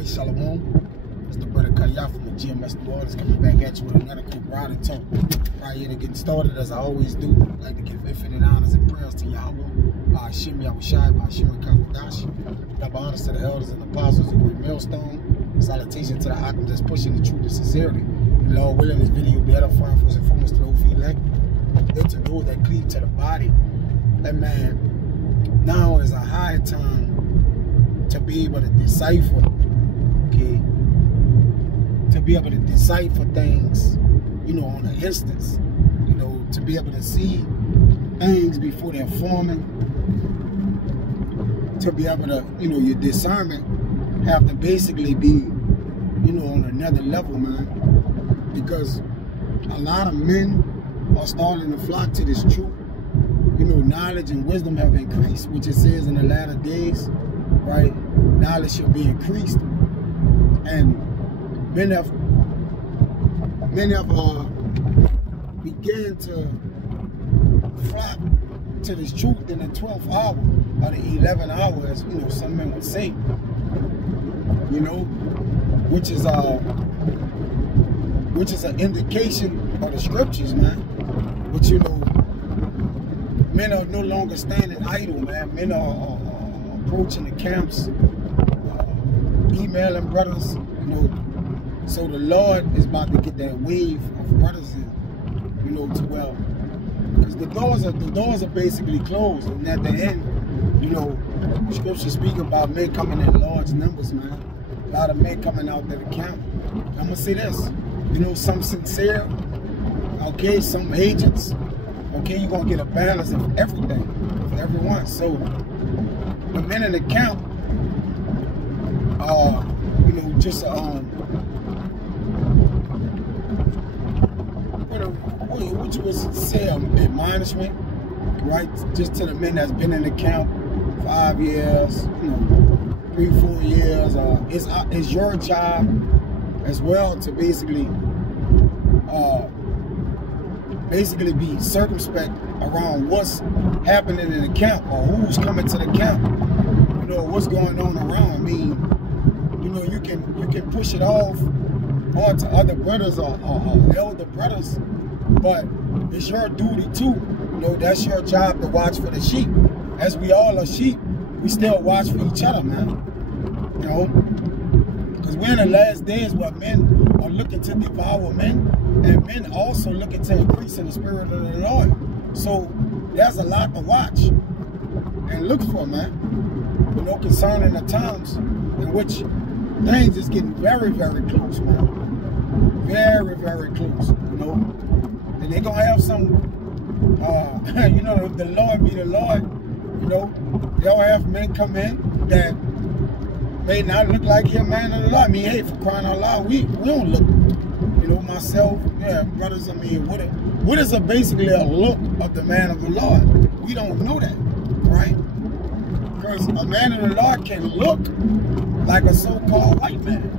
Alright, Shalom. It's the brother Kaya from the GMS New Orleans coming back at you with another quick ride and talk. Right here to get started, as I always do. I'd like to give infinite honors and prayers to Yahweh, Hashem Yahushai, Hashem Kakadash. Double honors to the elders and apostles of Great Millstone. Salutation to the Akim that's pushing the truth and sincerity. And Lord willing, this video will be edifying first and foremost to those elect. Then to those that cleave to the body. And man, now is a high time to be able to decipher, okay? To be able to decipher things, you know, on an instance. You know, to be able to see things before they're forming. To be able to, you know, your discernment have to basically be, you know, on another level, man. Because a lot of men are starting to flock to this truth. You know, knowledge and wisdom have increased, which it says in the latter days, right? Knowledge shall be increased. And many have began to flock to this truth in the 12th hour or the 11th hour, as you know, some men would say. You know, which is an indication of the scriptures, man. But you know, men are no longer standing idle, man. Men are approaching the camps, emailing brothers, you know. So the Lord is about to get that wave of brothers in, you know, to well, because the doors are basically closed, and at the end, you know, the scripture speak about men coming in large numbers, man. A lot of men coming out to the camp. I'm gonna say this, you know, some sincere, okay, some agents, okay, you're gonna get a balance of everything for everyone. So the men in the camp are, you know, just what you would say, admonishment, right? Just to the men that's been in the camp 5 years, you know, 3-4 years. It's your job as well to basically be circumspect around what's happening in the camp, or who's coming to the camp, you know, what's going on around. I mean, you know, you can push it off to other brothers or elder brothers, but it's your duty too. You know, that's your job to watch for the sheep. As we all are sheep, we still watch for each other, man. You know, because we're in the last days where men are looking to devour men, and men also looking to increase in the spirit of the Lord. So there's a lot to watch and look for, man. You know, concerning the times in which things is getting very, very close, man. Very, very close, you know. And they're gonna have some, you know, if the Lord be the Lord, you know, they'll have men come in that may not look like he a man of the Lord. I mean, hey, for crying out loud, we don't look, you know, myself, yeah, brothers, I mean, what is basically a look of the man of the Lord? We don't know that, right? Because a man of the Lord can look like a so-called white man,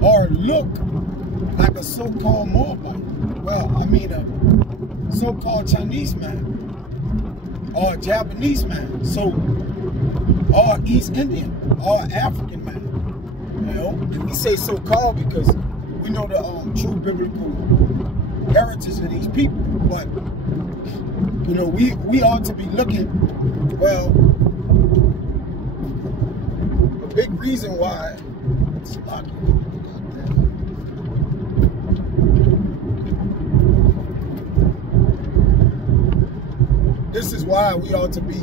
or look like a so-called Moabite. Well, I mean a so-called Chinese man, or a Japanese man, so, or East Indian, or African man. You know, and we say so-called because we know the true biblical heritage of these people. But you know, we ought to be looking. Well, a big reason why it's lucky. This is why we ought to be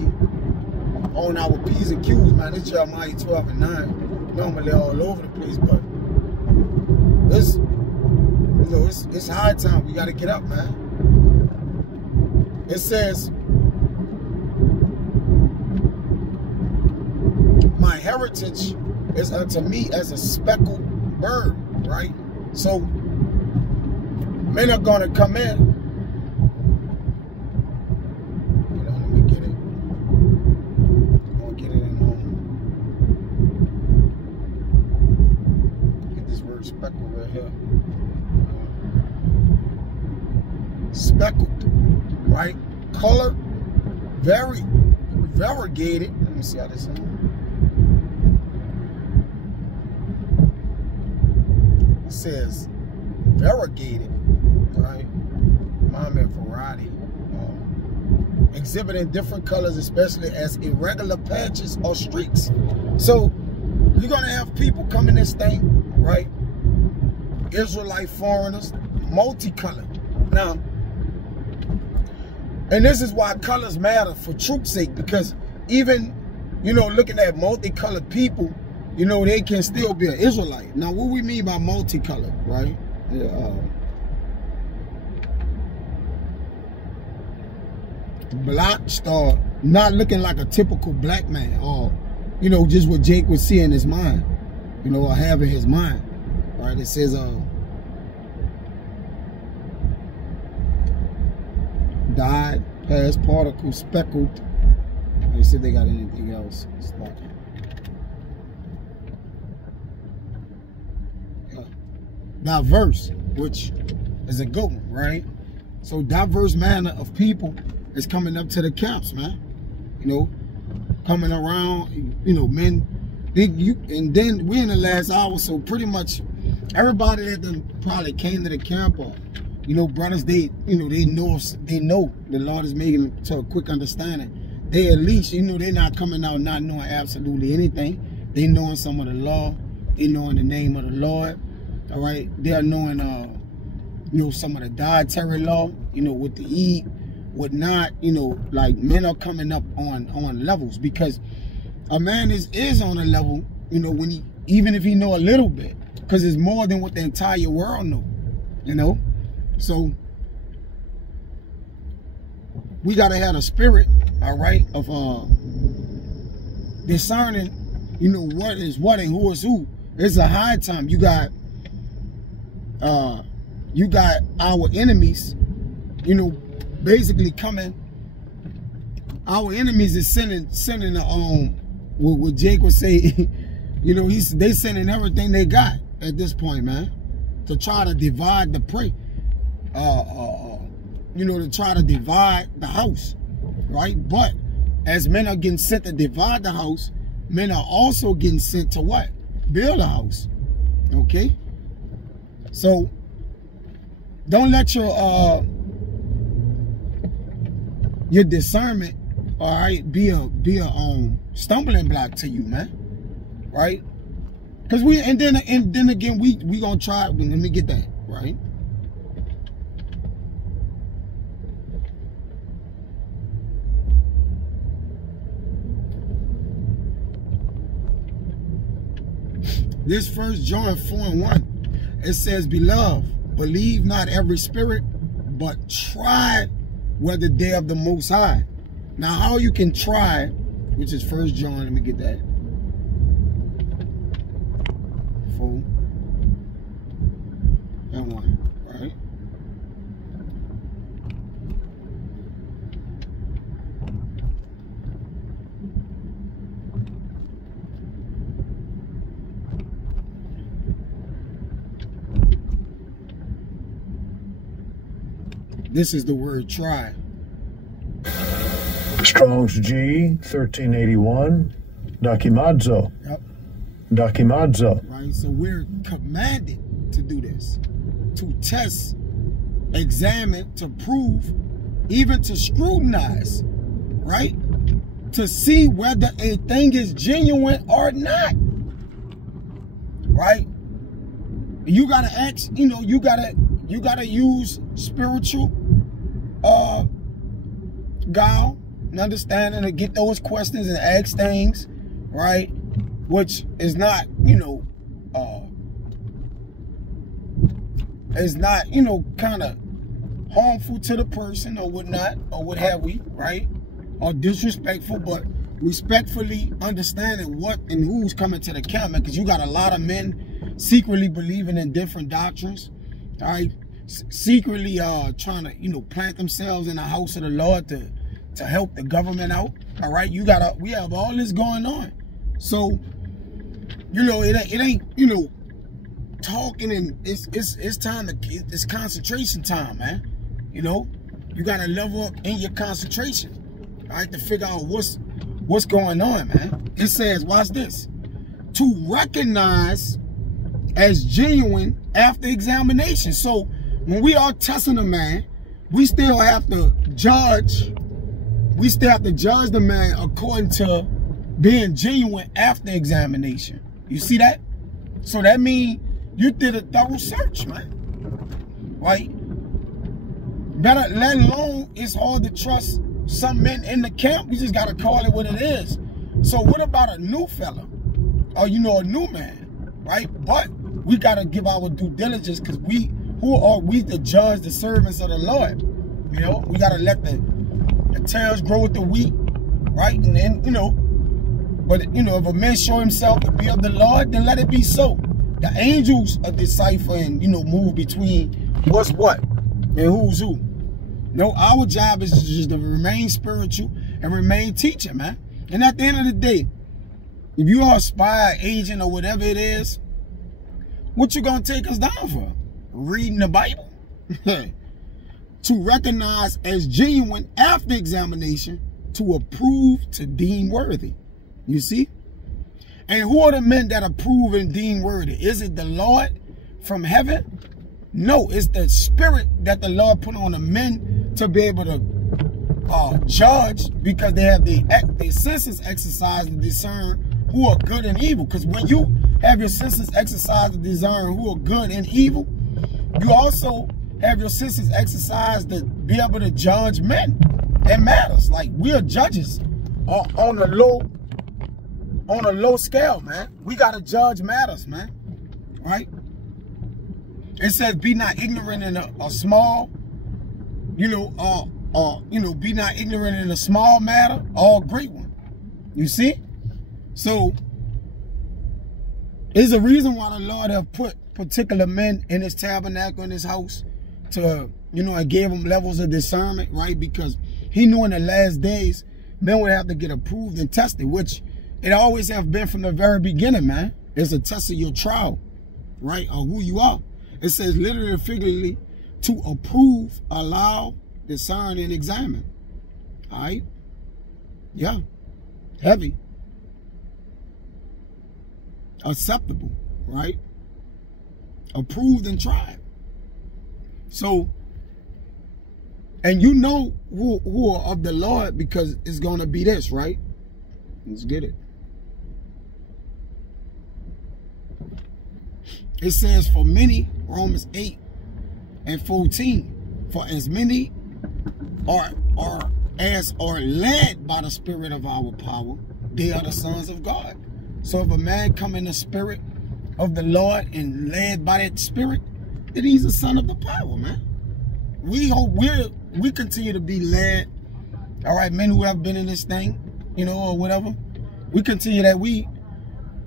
on our P's and Q's, man. It's Jeremiah 12 and 9. Normally all over the place, but it's, you know, it's high time. We got to get up, man. It says, my heritage is unto me as a speckled bird, right? So men are going to come in. Speckled right here. Speckled, right? Color, very variegated. Let me see how this is. It says variegated, right? Mama variety. Exhibiting different colors, especially as irregular patches or streaks. So you're gonna have people come in this thing, right? Israelite foreigners, multicolored. Now, and this is why colors matter for truth's sake, because even, you know, looking at multicolored people, you know, they can still be an Israelite. Now, what we mean by multicolored, right? Black star, not looking like a typical black man, or, you know, just what Jake would see in his mind, you know, or have in his mind, right? It says, dyed, past particle, speckled. They said they got anything else. It's like, diverse, which is a good one, right? So diverse manner of people is coming up to the camps, man. You know, coming around, you know, men. And then we're in the last hour, so pretty much everybody that done probably came to the camp, or, you know, brothers, they know the Lord is making them to a quick understanding. They at least, you know, they're not coming out not knowing absolutely anything. They knowing some of the law. They knowing the name of the Lord. All right, they're knowing, you know, some of the dietary law. You know, what to eat, what not. You know, like men are coming up on levels, because a man is on a level. You know, when he, even if he know a little bit, because it's more than what the entire world know. You know, so we gotta have a spirit, all right, of discerning, you know, what is what and who is who. It's a high time. You got our enemies, you know, basically coming. Our enemies is sending what Jake would say, you know, they sending everything they got at this point, man, to try to divide the prey. You know, to try to divide the house, right? But as men are getting sent to divide the house, men are also getting sent to what? Build a house. Okay? So don't let your discernment, all right, be a stumbling block to you, man. Right? Because and then again we gonna try. Let me get that, right? This 1 John 4:1, it says, "Beloved, believe not every spirit, but try whether they of the Most High." Now, how you can try, which is 1 John, let me get that. 4:1, right? This is the word try. Strong's G 1381. Dakimadzo. Yep. Dakimadzo. Right. So we're commanded to do this, to test, examine, to prove, even to scrutinize, right? To see whether a thing is genuine or not. Right? You gotta ask, you know, you gotta use spiritual guile and understanding to get those questions and ask things, right? Which is not, you know, is not, you know, kind of harmful to the person or whatnot, or what have we, right? Or disrespectful, but respectfully understanding what and who's coming to the camp, because you got a lot of men secretly believing in different doctrines, all right? Secretly trying to, you know, plant themselves in the house of the Lord to help the government out. All right, we have all this going on. So, you know, it ain't, you know, talking, and it's time to, it's concentration time, man. You know, you gotta level up in your concentration, all right, to figure out what's going on, man. It says, watch this, to recognize as genuine after examination. So when we are testing a man, we still have to judge. We still have to judge the man according to being genuine after examination. You see that? So that means you did a thorough search, man. Right? Better, let alone it's hard to trust some men in the camp. We just gotta call it what it is. So what about a new fella? Or a new man, right? But we gotta give our due diligence, because who are we to judge the servants of the Lord? We gotta let the tails grow with the wheat, right? And then, but if a man show himself to be of the Lord, then let it be so. The angels are decipher and move between what's what and who's who. Our job is just to remain spiritual and remain teaching, man. And at the end of the day, if you are a spy, agent, or whatever it is, what you gonna take us down for? Reading the Bible? To recognize as genuine after examination, to approve, to deem worthy. You see? And who are the men that approve and deem worthy? Is it the Lord from heaven? No, it's the spirit that the Lord put on the men to be able to judge, because they have their senses exercised to discern who are good and evil. Because when you have your senses exercised to discern who are good and evil, you also have your senses exercised to be able to judge men and matters. Like, we are judges on a low scale, man. We gotta judge matters, man. Right? It says, be not ignorant in a small, be not ignorant in a small matter or a great one. You see? So, there's a reason why the Lord have put particular men in his tabernacle, in his house, to, and gave them levels of discernment, right? Because he knew in the last days, men would have to get approved and tested, which it always have been from the very beginning, man. It's a test of your trial, right? Or who you are. It says literally and figuratively, to approve, allow, discern, and examine. All right? Yeah. Heavy. Acceptable, right? Approved and tried. So, and who are of the Lord, because it's going to be this, right? Let's get it. It says, for many, Romans 8 and 14, for as many as are led by the Spirit of our power, they are the sons of God. So if a man come in the Spirit of the Lord and led by that Spirit, then he's a son of the power, man. We hope we continue to be led. All right, men who have been in this thing, or whatever. We continue that we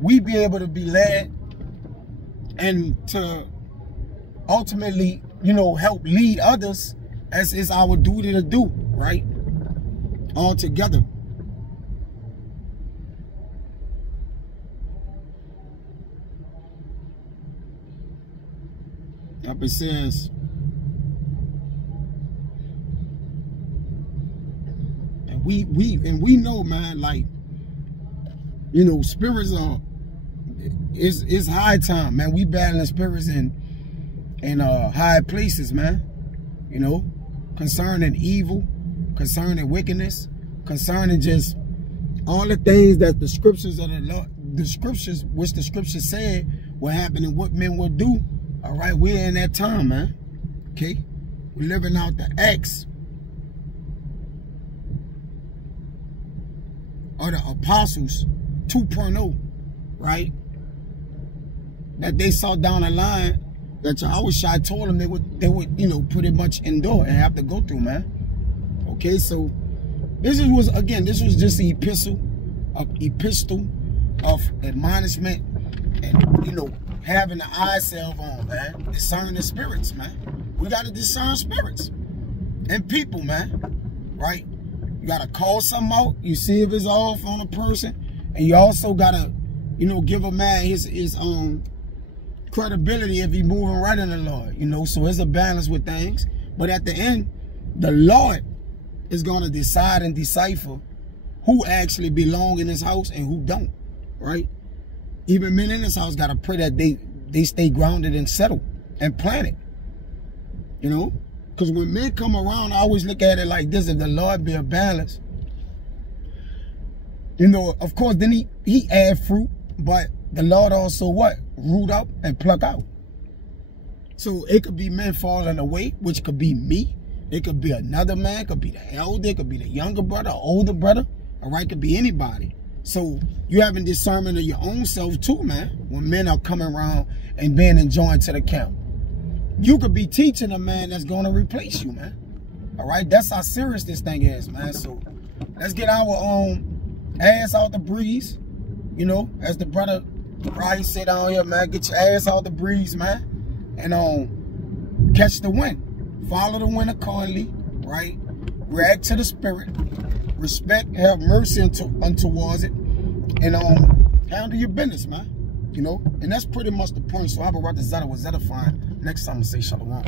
be able to be led and to ultimately, help lead others, as is our duty to do, right? All together. Up it says, and we know, man, like, spirits are, it's high time, man. We battling spirits in high places, man. Concerning evil, concerning wickedness, concerning just all the things that the scriptures of the Lord, which the scriptures said will happen and what men will do. All right, we're in that time, man. Okay, we're living out the Acts or the Apostles 2.0, right? That they saw down the line that Yahushua told them they would pretty much endure and have to go through, man. Okay, so this was just an epistle of admonishment and having the eye salve on, man. Discerning the spirits, man. We gotta discern spirits and people, man. Right? You gotta call something out. You see if it's off on a person, and you also gotta, give a man his credibility if he moving right in the Lord. So there's a balance with things. But at the end, the Lord is gonna decide and decipher who actually belong in his house and who don't. Right? Even men in this house gotta pray that they stay grounded and settled and planted. You know? Because when men come around, I always look at it like this: if the Lord be a balance, you know, of course, then he add fruit, but the Lord also what? Root up and pluck out. So it could be men falling away, which could be me. It could be another man, it could be the elder, it could be the younger brother, older brother, all right? It could be anybody. So you having discernment of your own self too, man, when men are coming around and being enjoined to the camp. You could be teaching a man that's going to replace you, man. All right? That's how serious this thing is, man. So let's get our ass out the breeze, you know, as the brother Bryce said down here, man. Get your ass out the breeze, man, and catch the wind. Follow the wind accordingly, right? React to the spirit. Respect, have mercy untowards it, and handle your business, man. You know, and that's pretty much the point. So I will write the Zeta with Zeta fine. Next time I say shalom.